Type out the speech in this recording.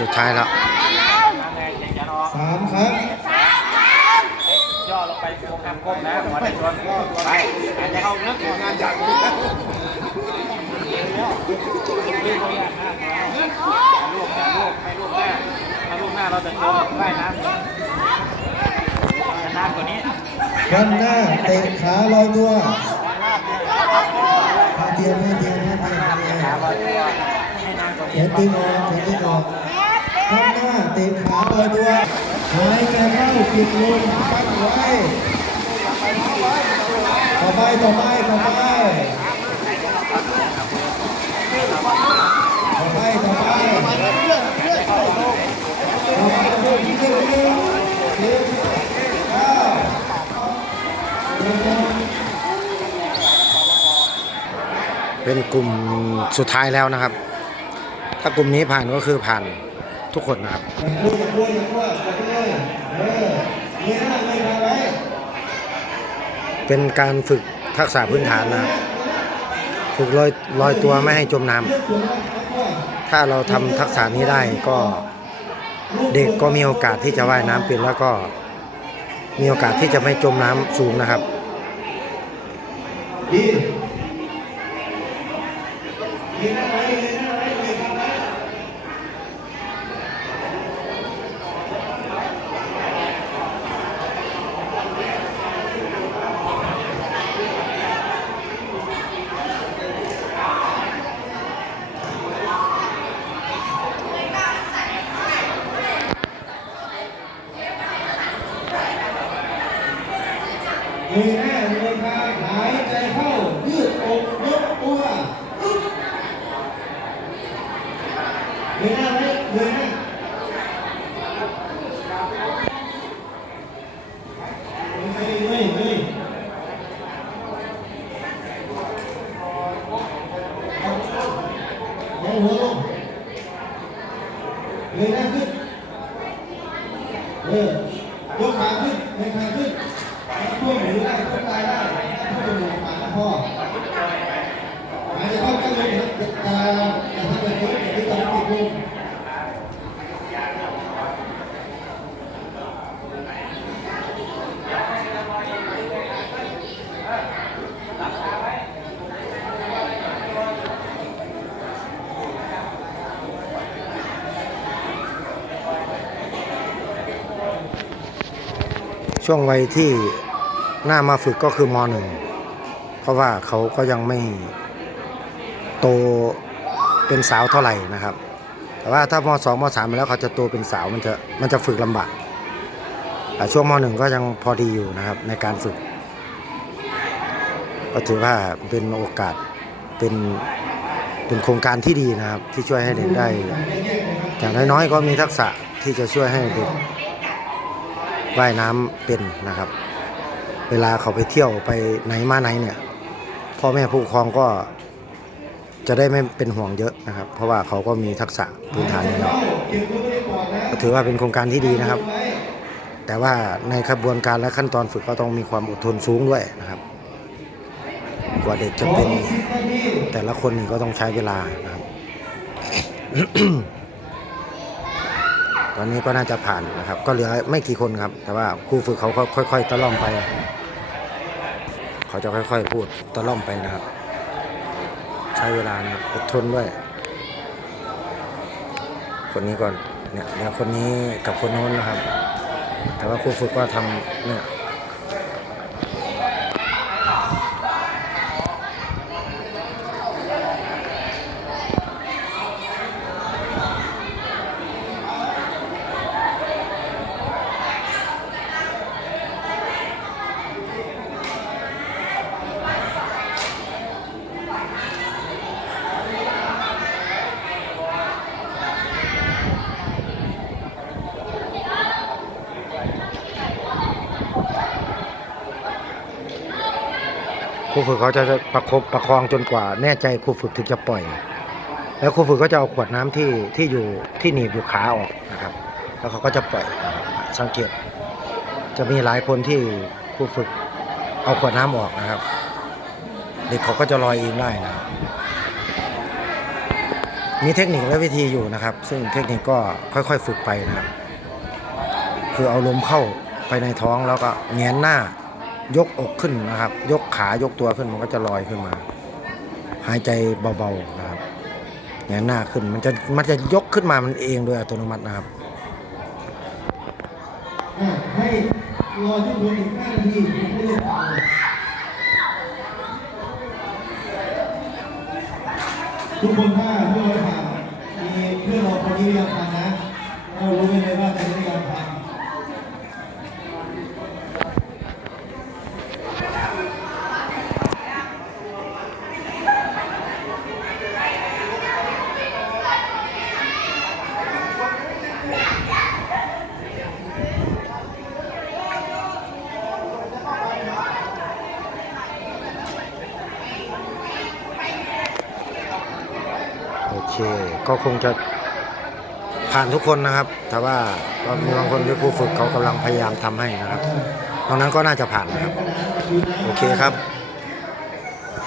สุดท้ายแล้วสามครั้งย่อลงไปโฟกัสก้มนะหัวในตัวไปอาจจะเข้าเนื้อตัวงานจัดลูกเนี่ยลูกไม่ลูกแม่ถ้าลูกหน้าเราจะจมว่ายน้ำนานกว่านี้ด้านหน้าเตะขาลอยตัวท่าเทียมท่าเทียมท่าเทียมท่าเทียนานกว่าแขนี้นตึงออกแขนตึงอ อกด้านหน้าเตะขาลอยตัวหายใจเข้าปิดลมตั้งไว้ ต่อไปต่อไปต่อไปต่อไปต่อไปต่อไปอีกหนึ่งหนึ่งหนึ่งเก้าหนึ่งเป็นกลุ่มสุดท้ายแล้วนะครับ ถ้ากลุ่มนี้ผ่านก็คือผ่าน ทุกคนนะครับพูดอย่าพูดอย่าพูดอย่าพูดเลยเออเงี้ยเลยมาไว้เป็นการฝึกทักษะพื้นฐานนะครับฝึกลอยลอยตัวไม่ให้จมน้ำถ้าเราทำทักษะนี้ได้ก็เด็กก็มีโอกาสที่จะว่ายน้ำเป็นแล้วก็มีโอกาสที่จะไม่จมน้ำสูงนะครับ ดีดีนะไว้ดีนะไว้ดีนะไว้ เงยหน้าเงยตาหายใจเข้า ยืดอกยกตัวอึ๊บเงยหน้าไว้เงยหน้าเงยเงยเงยเอาหัวลงเงยหน้าขึ้นเออยกขาขึ้นเงยขาขึ้น ท่วมหรือได้ท่วมตายได้ท่วมจมูกปากและพ่อหาจเข้าก็เลยติดตาแต่ถ้าเป็นคนที่ตอนนี้ติดมุม ช่วงวัยที่หน้ามาฝึกก็คือมหนึ่งเพราะว่าเขาก็ยังไม่โตเป็นสาวเท่าไหร่นะครับ แต่ว่าถ้ามสองมสามแล้วเขาจะโตเป็นสาวมันจะมันจะฝึกลำบากแต่ช่วงมหนึ่งก็ยังพอดีอยู่นะครับในการฝึก ก็ถือว่าเป็นโอกาสเป็นเป็นโครงการที่ดีนะครับ ที่ช่วยให้เด็กได้ อย่างน้อยๆก็มีทักษะที่จะช่วยให้เด็ก ว่ายน้ำเป็นนะครับ เวลาเขาไปเที่ยวไปไหนมาไหนเนี่ย พ่อแม่ผู้ปกครองก็จะได้ไม่เป็นห่วงเยอะนะครับ เพราะว่าเขาก็มีทักษะพื้นฐานอยู่แล้วถือว่าเป็นโครงการที่ดีนะครับ แต่ว่าในขบวนการและขั้นตอนฝึกก็ต้องมีความอดทนสูงด้วยนะครับ กว่าเด็กจะเป็นแต่ละคนนี่ก็ต้องใช้เวลานะครับ ตอนนี้ก็น่าจะผ่านนะครับ ก็เหลือไม่กี่คนครับ แต่ว่าครูฝึกเขาก็ค่อย ๆ ตะล่อมไป เขาจะค่อย ๆ พูดตะล่อมไปนะครับ ใช้เวลานะอดทนด้วย คนนี้ก่อนเนี่ยแล้วคนนี้กับคนโน้นนะครับ แต่ว่าครูฝึกก็ทำเนี่ย ครูฝึกเขาจะประคบประคองจนกว่าแน่ใจครูฝึกถึงจะปล่อย แล้วครูฝึกก็จะเอาขวดน้ำที่ที่อยู่ที่หนีบอยู่ขาออกนะครับ แล้วเขาก็จะปล่อยสังเกต จะมีหลายคนที่ครูฝึกเอาขวดน้ำออกนะครับ เด็กเขาก็จะลอยเองได้นะมีเทคนิคและวิธีอยู่นะครับ ซึ่งเทคนิคก็ค่อยๆฝึกไปนะครับ คือเอาลมเข้าไปในท้องแล้วก็แงนหน้า ยกอกขึ้นนะครับ ยกขายกตัวขึ้นมันก็จะลอยขึ้นมา หายใจเบาๆนะครับแงนหน้าขึ้นมันจะมันจะยกขึ้นมามันเองโดยอัตโนมัตินะครับให้รอที่คุณอีกห้านาทีไม่ได้ทุกคนถ้าเพื่อนเราทำมีเพื่อนเราคนนี้ไม่ยอมทำนะเรารู้ไหมเลยว่าใครไม่ยอมทำโอเค ก็คงจะผ่านทุกคนนะครับ แต่ว่าก็มีบางคนที่ผู้ฝึกเขากำลังพยายามทำให้นะครับตรงนั้นก็น่าจะผ่านนะครับ โอเคครับ